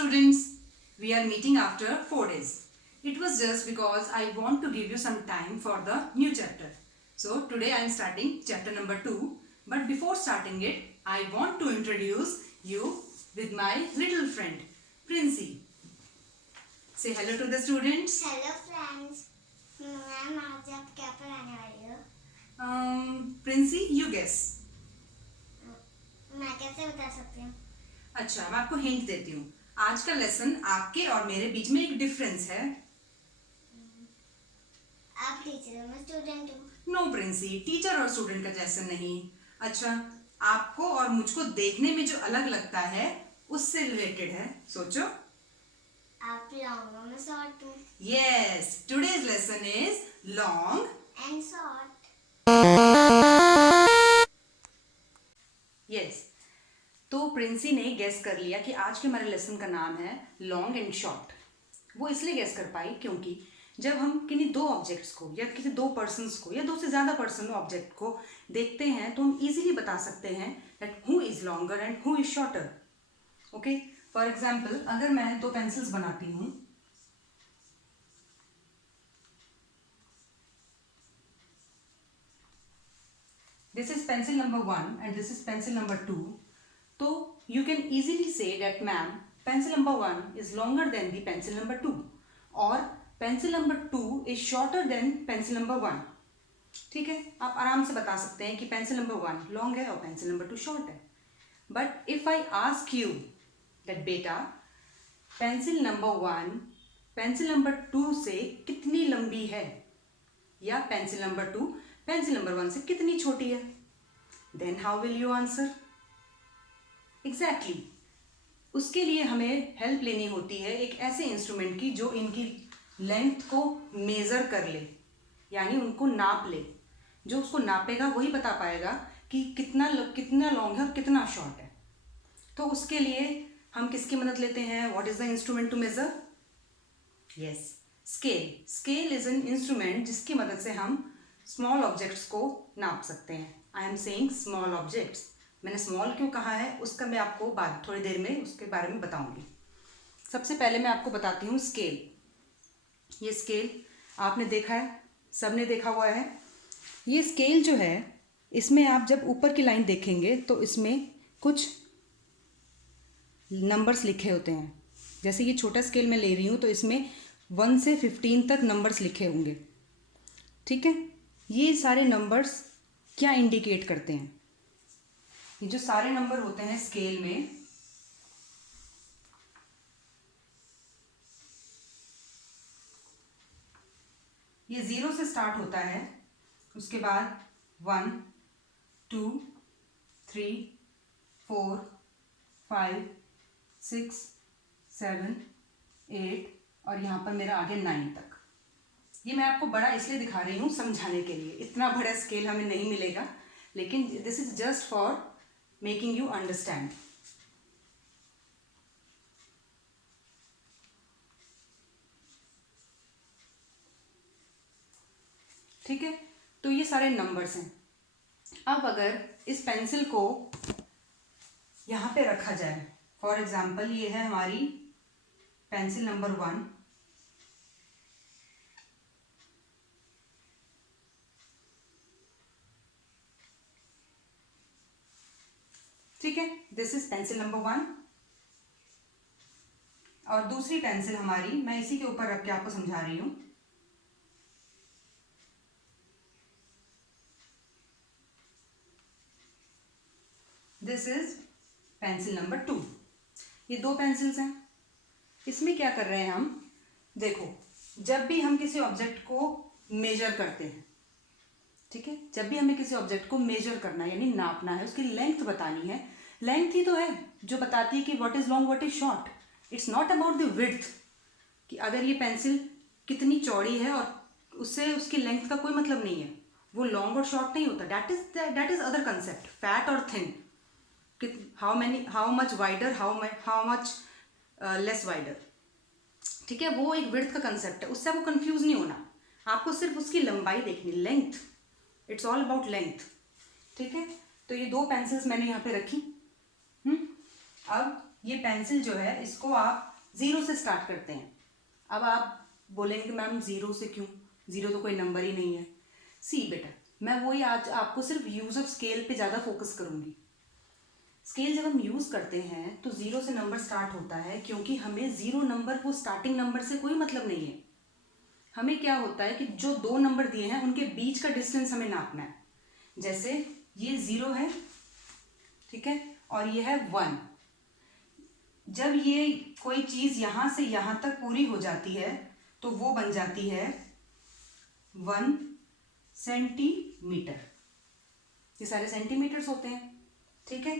students, we are meeting after 4 days. It was just because I want to give you some time for the new chapter. So today I am starting chapter number 2. But before starting it, I want to introduce you with my little friend, Princey. Say hello to the students. Hello friends, ma'am आज आप क्या पढ़ाने वाली हो? Princey, you guess. मैं कैसे बता सकती हूँ? अच्छा, मैं आपको हिंट देती हूँ. आज का लेसन आपके और मेरे बीच में एक डिफरेंस है. आप टीचर हो, मैं स्टूडेंट हूँ. नो प्रिंसी, टीचर और स्टूडेंट का जैसा नहीं. अच्छा, आपको और मुझको देखने में जो अलग लगता है उससे रिलेटेड है. सोचो. आप लॉन्ग हो, मैं शॉर्ट हूँ. Yes, today's lesson is long and short. Yes. तो प्रिंसी ने गेस कर लिया कि आज के हमारे लेसन का नाम है लॉन्ग एंड शॉर्ट. वो इसलिए गेस कर पाई क्योंकि जब हम किन्हीं दो ऑब्जेक्ट्स को या किसी दो पर्सन्स को या दो से ज़्यादा पर्सन ऑब्जेक्ट को देखते हैं तो हम इजीली बता सकते हैं that who is longer and who is shorter. Okay, for example अगर मैं दो पेंसिल्स बनाती हूँ, this is pencil number 1 and this is pencil number 2, तो you can easily say that ma'am, pencil number 1 is longer than the pencil number 2 or pencil number 2 is shorter than pencil number 1. ठीक है, आप आराम से बता सकते हैं कि पेंसिल नंबर 1 लॉन्ग है और पेंसिल नंबर 2 शॉर्ट है. But if I ask you that बेटा पेंसिल नंबर 1 पेंसिल नंबर 2 से कितनी लंबी है या पेंसिल नंबर 2 पेंसिल नंबर 1 से कितनी छोटी है, then how will you answer? Exactly उसके लिए हमें हेल्प लेनी होती है एक ऐसे इंस्ट्रूमेंट की जो इनकी लेंथ को मेज़र कर ले, यानी उनको नाप ले. जो उसको नापेगा वही बता पाएगा कि कितना लॉन्ग है और कितना शॉर्ट है. तो उसके लिए हम किसकी मदद लेते हैं? What is the instrument to measure? Yes, scale. Scale is an instrument जिसकी मदद से हम स्मॉल ऑब्जेक्ट्स को नाप सकते हैं. I am saying small objects. मैंने स्मॉल क्यों कहा है उसका मैं आपको बाद थोड़ी देर में उसके बारे में बताऊंगी. सबसे पहले मैं आपको बताती हूँ स्केल. ये स्केल आपने देखा है, सबने देखा हुआ है. ये स्केल जो है इसमें आप जब ऊपर की लाइन देखेंगे तो इसमें कुछ नंबर्स लिखे होते हैं. जैसे ये छोटा स्केल मैं ले रही हूँ तो इसमें 1 से 15 तक नंबर्स लिखे होंगे. ठीक है, ये सारे नंबर्स क्या इंडिकेट करते हैं? ये जो सारे नंबर होते हैं स्केल में, ये 0 से स्टार्ट होता है, उसके बाद 1 2 3 4 5 6 7 8 और यहाँ पर मेरा आगे 9 तक. ये मैं आपको बड़ा इसलिए दिखा रही हूँ समझाने के लिए. इतना बड़ा स्केल हमें नहीं मिलेगा, लेकिन this is just for making you understand. ठीक है, तो ये सारे नंबर्स हैं. अब अगर इस पेंसिल को यहाँ पे रखा जाए, फॉर एग्जाम्पल ये है हमारी पेंसिल नंबर 1, ठीक है, दिस इज पेंसिल नंबर 1 और दूसरी पेंसिल हमारी मैं इसी के ऊपर रख के आपको समझा रही हूं. This is pencil number 2. ये दो पेंसिल्स हैं. इसमें क्या कर रहे हैं हम? देखो, जब भी हम किसी ऑब्जेक्ट को मेजर करते हैं, ठीक है, जब भी हमें किसी ऑब्जेक्ट को मेजर करना है यानी नापना है, उसकी लेंथ बतानी है. लेंथ ही तो है जो बताती है कि what is long what is short. It's not about the width कि अगर ये पेंसिल कितनी चौड़ी है और उससे उसकी लेंथ का कोई मतलब नहीं है. वो लॉन्ग और शॉर्ट नहीं होता. That is other concept. Fat और thin, how much wider, how much less wider. ठीक है, वो एक विड्थ का कंसेप्ट है. उससे आपको कंफ्यूज नहीं होना. आपको सिर्फ उसकी लंबाई देखनी, length. It's all about length. ठीक है, तो ये दो पेंसिल्स मैंने यहाँ पे रखी. अब ये पेंसिल जो है इसको आप 0 से स्टार्ट करते हैं। अब आप बोलेंगे कि मैम 0 से क्यों, 0 तो कोई नंबर ही नहीं है। सी बेटा, मैं वही आज आपको सिर्फ यूज ऑफ स्केल पे ज़्यादा फोकस करूँगी। स्केल जब हम यूज़ करते हैं तो 0 से नंबर स्टार्ट होता है, क्योंकि हमें 0 नंबर वो स्टार्टिंग नंबर से कोई मतलब नहीं है। हमें क्या होता है कि जो 2 नंबर दिए हैं उनके बीच का डिस्टेंस हमें नापना है। जैसे ये 0 है, ठीक है, और ये है 1। जब ये कोई चीज़ यहाँ से यहाँ तक पूरी हो जाती है तो वो बन जाती है 1 सेंटीमीटर। ये सारे सेंटीमीटर्स होते हैं, ठीक है।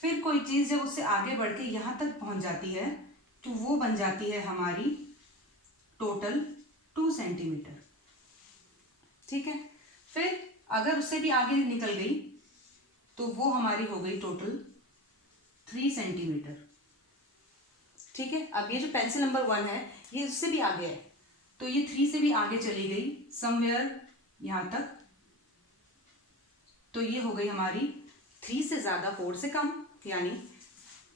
फिर कोई चीज़ जब उससे आगे बढ़ के यहाँ तक पहुँच जाती है तो वो बन जाती है हमारी टोटल 2 सेंटीमीटर, ठीक है। फिर अगर उससे भी आगे निकल गई तो वो हमारी हो गई टोटल 3 सेंटीमीटर, ठीक है। अब ये जो पेंसिल नंबर 1 है ये उससे भी आगे है, तो ये 3 से भी आगे चली गई समवेयर यहाँ तक, तो ये हो गई हमारी 3 से ज़्यादा 4 से कम, यानी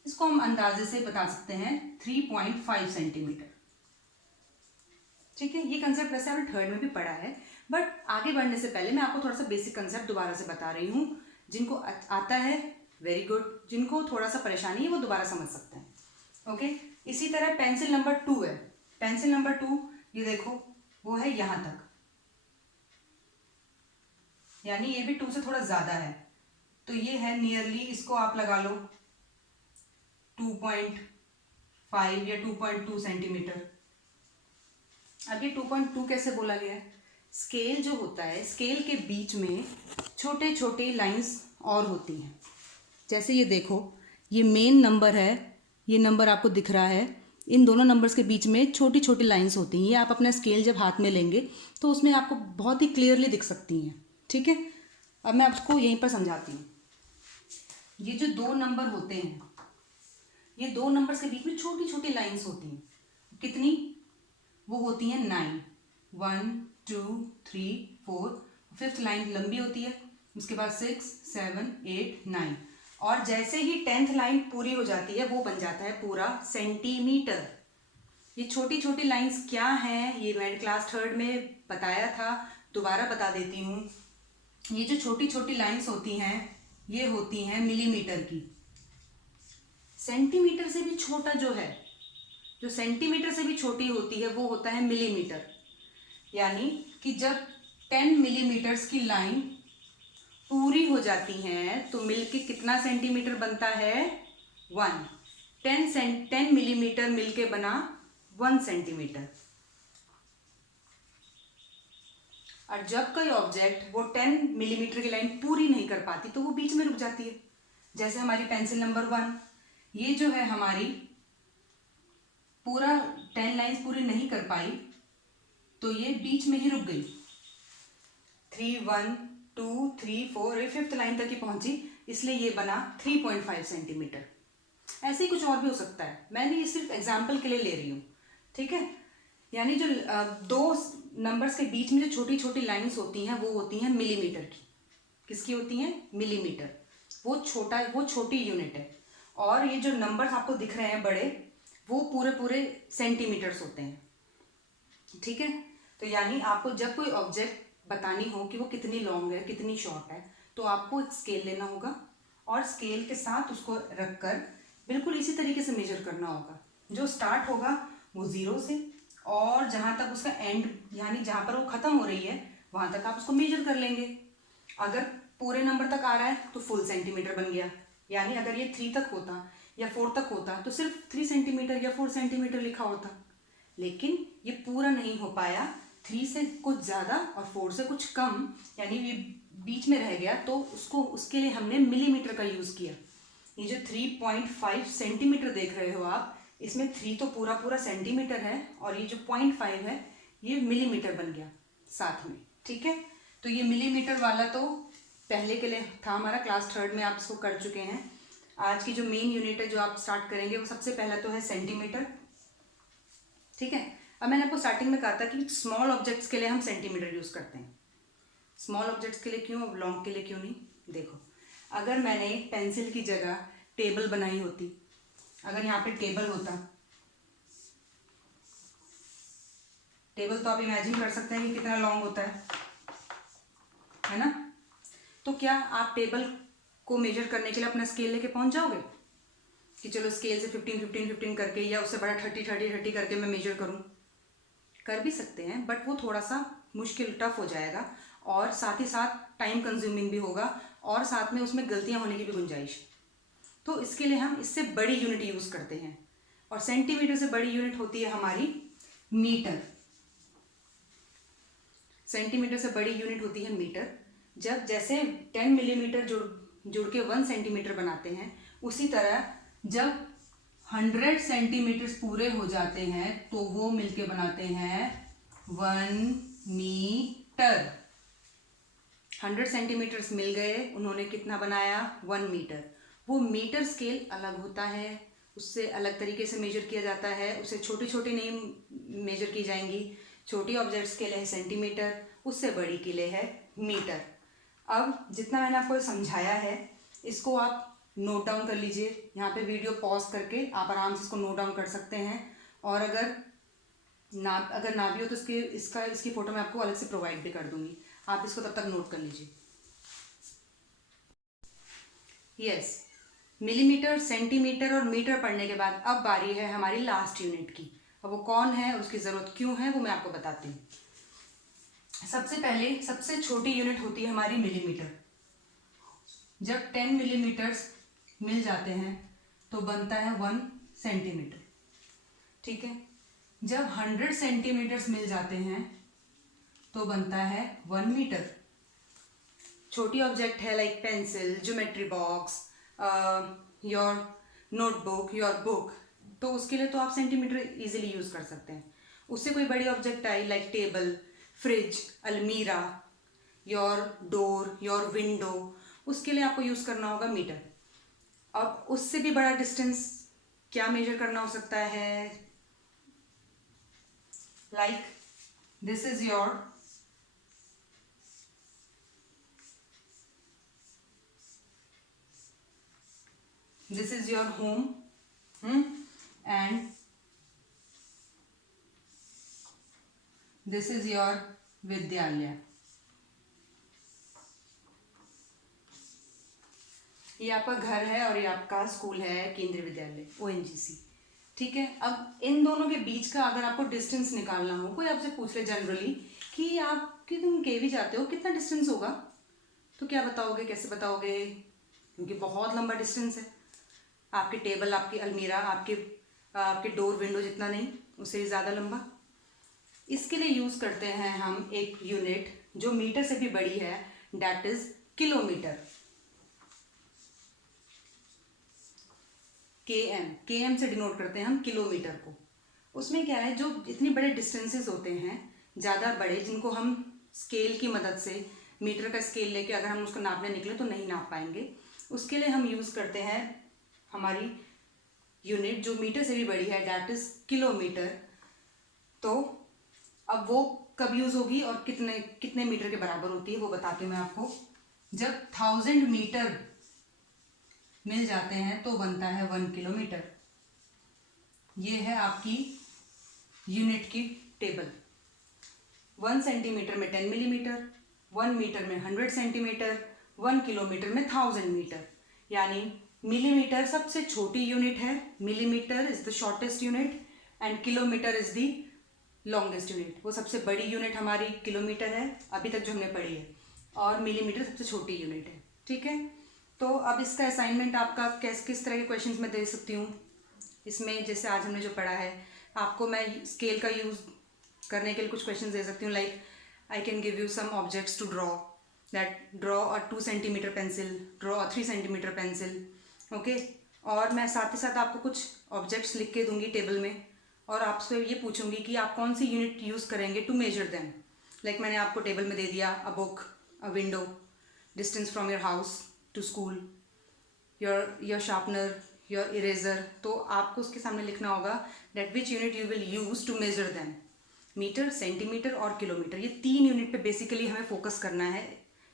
इसको हम अंदाजे से बता सकते हैं 3.5 सेंटीमीटर, ठीक है। ये कंसेप्ट वैसे आपने थर्ड में भी पढ़ा है, बट आगे बढ़ने से पहले मैं आपको थोड़ा सा बेसिक कंसेप्ट दोबारा से बता रही हूँ। जिनको आता है वेरी गुड, जिनको थोड़ा सा परेशानी है वो दोबारा समझ सकते हैं, ओके। इसी तरह पेंसिल नंबर 2 है। पेंसिल नंबर 2 ये देखो वो है यहाँ तक, यानी ये भी 2 से थोड़ा ज़्यादा है, तो ये है नियरली, इसको आप लगा लो 2.5 या 2.2 सेंटीमीटर। अब ये 2.2 कैसे बोला गया है? स्केल जो होता है, स्केल के बीच में छोटे छोटे लाइंस और होती हैं। जैसे ये देखो, ये मेन नंबर है, ये नंबर आपको दिख रहा है, इन दोनों नंबर्स के बीच में छोटी छोटी लाइंस होती हैं। ये आप अपना स्केल जब हाथ में लेंगे तो उसमें आपको बहुत ही क्लियरली दिख सकती हैं, ठीक है। अब मैं आपको यहीं पर समझाती हूँ। ये जो 2 नंबर होते हैं, ये 2 नंबर्स के बीच में छोटी छोटी लाइंस होती हैं। कितनी? वो होती हैं 9, 1 2 3 4। फिफ्थ लाइन लंबी होती है, उसके बाद 6 7 8 9, और जैसे ही 10th लाइन पूरी हो जाती है वो बन जाता है पूरा सेंटीमीटर। ये छोटी छोटी लाइंस क्या हैं, ये मैंने क्लास 3rd में बताया था, दोबारा बता देती हूँ। ये जो छोटी छोटी लाइंस होती हैं ये होती हैं मिलीमीटर की। सेंटीमीटर से भी छोटा जो है, जो सेंटीमीटर से भी छोटी होती है वो होता है मिलीमीटर। यानी कि जब 10 मिलीमीटर्स की लाइन पूरी हो जाती हैं तो मिलके कितना सेंटीमीटर बनता है? 1। 10 मिलीमीटर मिलके बना 1 सेंटीमीटर। और जब कोई ऑब्जेक्ट वो 10 मिलीमीटर की लाइन पूरी नहीं कर पाती तो वो बीच में रुक जाती है। जैसे हमारी पेंसिल नंबर 1, ये जो है हमारी पूरा 10 लाइंस पूरी नहीं कर पाई तो ये बीच में ही रुक गई। 3 1 2 3 4, ये 5th लाइन तक ही पहुंची, इसलिए ये बना 3.5 सेंटीमीटर। ऐसे ही कुछ और भी हो सकता है, मैंने ये सिर्फ एग्जाम्पल के लिए ले रही हूँ, ठीक है। यानी जो 2 नंबर्स के बीच में जो छोटी छोटी लाइंस होती हैं वो होती हैं मिलीमीटर की। किसकी होती हैं? मिलीमीटर। वो छोटी यूनिट है। और ये जो नंबर्स आपको दिख रहे हैं बड़े, वो पूरे पूरे सेंटीमीटर्स होते हैं, ठीक है। तो यानी आपको जब कोई ऑब्जेक्ट बतानी हो कि वो कितनी लॉन्ग है कितनी शॉर्ट है, तो आपको एक स्केल लेना होगा और स्केल के साथ उसको रखकर बिल्कुल इसी तरीके से मेजर करना होगा। जो स्टार्ट होगा वो 0 से, और जहाँ तक उसका एंड यानी जहाँ पर वो ख़त्म हो रही है वहाँ तक आप उसको मेजर कर लेंगे। अगर पूरे नंबर तक आ रहा है तो फुल सेंटीमीटर बन गया। यानी अगर ये 3 तक होता या 4 तक होता तो सिर्फ 3 सेंटीमीटर या 4 सेंटीमीटर लिखा होता, लेकिन ये पूरा नहीं हो पाया। 3 से कुछ ज़्यादा और 4 से कुछ कम, यानी ये बीच में रह गया, तो उसके लिए हमने मिलीमीटर का यूज़ किया। ये जो 3.5 सेंटीमीटर देख रहे हो आप, इसमें 3 तो पूरा पूरा सेंटीमीटर है और ये जो 0.5 है ये मिलीमीटर बन गया साथ में, ठीक है। तो ये मिलीमीटर वाला तो पहले के लिए था हमारा, क्लास 3rd में आप इसको कर चुके हैं। आज की जो मेन यूनिट है जो आप स्टार्ट करेंगे वो सबसे पहला तो है सेंटीमीटर, ठीक है। अब मैंने आपको स्टार्टिंग में कहा था कि स्मॉल ऑब्जेक्ट्स के लिए हम सेंटीमीटर यूज़ करते हैं। स्मॉल ऑब्जेक्ट्स के लिए क्यों, अब लॉन्ग के लिए क्यों नहीं? देखो, अगर मैंने पेंसिल की जगह टेबल बनाई होती अगर यहाँ पे टेबल होता, टेबल तो आप इमेजिन कर सकते हैं कि कितना लॉन्ग होता है ना। तो क्या आप टेबल को मेजर करने के लिए अपना स्केल लेके पहुंच जाओगे कि चलो स्केल से 15 करके या उससे बड़ा 30 करके मैं मेजर करूं? कर भी सकते हैं, बट वो थोड़ा सा मुश्किल, टफ हो जाएगा, और साथ ही साथ टाइम कंज्यूमिंग भी होगा, और साथ में उसमें गलतियां होने की भी गुंजाइश। तो इसके लिए हम इससे बड़ी यूनिट यूज़ करते हैं, और सेंटीमीटर से बड़ी यूनिट होती है हमारी मीटर। सेंटीमीटर से बड़ी यूनिट होती है मीटर। जब जैसे 10 मिलीमीटर जुड़ के 1 सेंटीमीटर बनाते हैं, उसी तरह जब 100 सेंटीमीटर पूरे हो जाते हैं तो वो मिलके बनाते हैं 1 मीटर। 100 सेंटीमीटर्स मिल गए, उन्होंने कितना बनाया? 1 मीटर। वो मीटर स्केल अलग होता है, उससे अलग तरीके से मेजर किया जाता है, उसे छोटी छोटी नहीं मेजर की जाएंगी। छोटी ऑब्जेक्ट्स के लिए है सेंटीमीटर, उससे बड़ी के लिए है मीटर। अब जितना मैंने आपको समझाया है, इसको आप नोट डाउन कर लीजिए। यहाँ पे वीडियो पॉज करके आप आराम से इसको नोट डाउन कर सकते हैं, और अगर ना भी हो तो इसकी फ़ोटो मैं आपको अलग से प्रोवाइड भी कर दूँगी, आप इसको तब तक नोट कर लीजिए। यस, मिलीमीटर, सेंटीमीटर और मीटर पढ़ने के बाद अब बारी है हमारी लास्ट यूनिट की। अब वो कौन है और उसकी ज़रूरत क्यों है वो मैं आपको बताती हूँ। सबसे पहले सबसे छोटी यूनिट होती है हमारी मिलीमीटर। जब 10 मिलीमीटर्स मिल जाते हैं तो बनता है 1 सेंटीमीटर, ठीक है। जब 100 सेंटीमीटर्स मिल जाते हैं तो बनता है 1 मीटर। छोटी ऑब्जेक्ट है like pencil, geometry box, your notebook, your book, तो उसके लिए तो आप सेंटीमीटर इजीली यूज़ कर सकते हैं। उससे कोई बड़ी object I like table, fridge, अलमीरा, योर डोर, योर विंडो, उसके लिए आपको यूज़ करना होगा मीटर। अब उससे भी बड़ा डिस्टेंस क्या मेजर करना हो सकता है? Like this is your home, and this is your विद्यालय। ये आपका घर है और ये आपका स्कूल है, केंद्रीय विद्यालय, ONGC, ठीक है। अब इन दोनों के बीच का अगर आपको डिस्टेंस निकालना हो, कोई आपसे पूछ ले जनरली कि तुम केवी जाते हो, कितना डिस्टेंस होगा, तो क्या बताओगे, कैसे बताओगे? क्योंकि बहुत लंबा डिस्टेंस है। आपकी टेबल, आपकी अलमीरा, आपके डोर, विंडो जितना नहीं, उससे भी ज़्यादा लंबा। इसके लिए यूज़ करते हैं हम एक यूनिट जो मीटर से भी बड़ी है, डैट इज़ किलोमीटर। KM से डिनोट करते हैं हम किलोमीटर को। उसमें क्या है, जो इतने बड़े डिस्टेंसेस होते हैं, ज़्यादा बड़े, जिनको हम स्केल की मदद से, मीटर का स्केल लेके अगर हम उसको नापने निकले तो नहीं नाप पाएंगे। उसके लिए हम यूज़ करते हैं हमारी यूनिट जो मीटर से भी बड़ी है, डैट इज़ किलोमीटर। तो अब वो कब यूज़ होगी और कितने मीटर के बराबर होती है वो बताती हूँ मैं आपको। जब 1000 मीटर मिल जाते हैं तो बनता है 1 किलोमीटर। ये है आपकी यूनिट की टेबल। 1 सेंटीमीटर में 10 मिलीमीटर, 1 मीटर में 100 सेंटीमीटर, 1 किलोमीटर में 1000 मीटर। यानी मिलीमीटर सबसे छोटी यूनिट है, millimetre is the shortest unit, and kilometre is the longest unit. वो सबसे बड़ी यूनिट हमारी किलोमीटर है अभी तक जो हमने पढ़ी है, और मिलीमीटर सबसे छोटी यूनिट है, ठीक है। तो अब इसका असाइनमेंट आपका किस तरह के क्वेश्चंस में दे सकती हूँ इसमें, जैसे आज हमने जो पढ़ा है, आपको मैं स्केल का यूज़ करने के लिए कुछ क्वेश्चन दे सकती हूँ। Like I can give you some objects to draw a 2 centimetre pencil, draw a 3 centimetre pencil, okay. और मैं साथ ही साथ आपको कुछ ऑब्जेक्ट्स लिख के दूंगी टेबल में, और आपसे ये पूछूंगी कि आप कौन सी यूनिट यूज़ करेंगे टू मेजर देम। लाइक मैंने आपको टेबल में दे दिया a book, a window, distance from your house to school, your sharpener, your eraser. तो आपको उसके सामने लिखना होगा that which unit you will use to measure them. Metre, centimetre और किलोमीटर, ये 3 यूनिट पे बेसिकली हमें फोकस करना है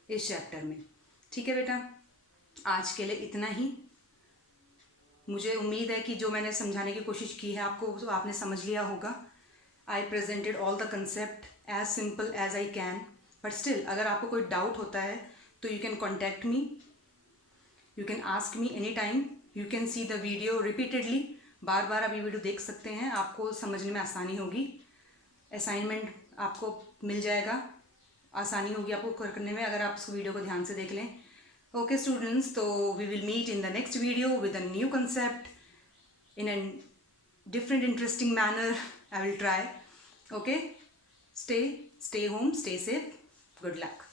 इस चैप्टर में, ठीक है बेटा। आज के लिए इतना ही। मुझे उम्मीद है कि जो मैंने समझाने की कोशिश की है आपको तो आपने समझ लिया होगा. I presented all the concept as simple as I can, but still अगर आपको कोई डाउट होता है तो you can contact me, you can ask me any time, you can see the video repeatedly. बार बार आप ये वीडियो देख सकते हैं, आपको समझने में आसानी होगी. असाइनमेंट आपको मिल जाएगा, आसानी होगी आपको करने में अगर आप इस वीडियो को ध्यान से देख लें. Okay students, so we will meet in the next video with a new concept in a different interesting manner. I will try. Okay, stay home, stay safe. Good luck.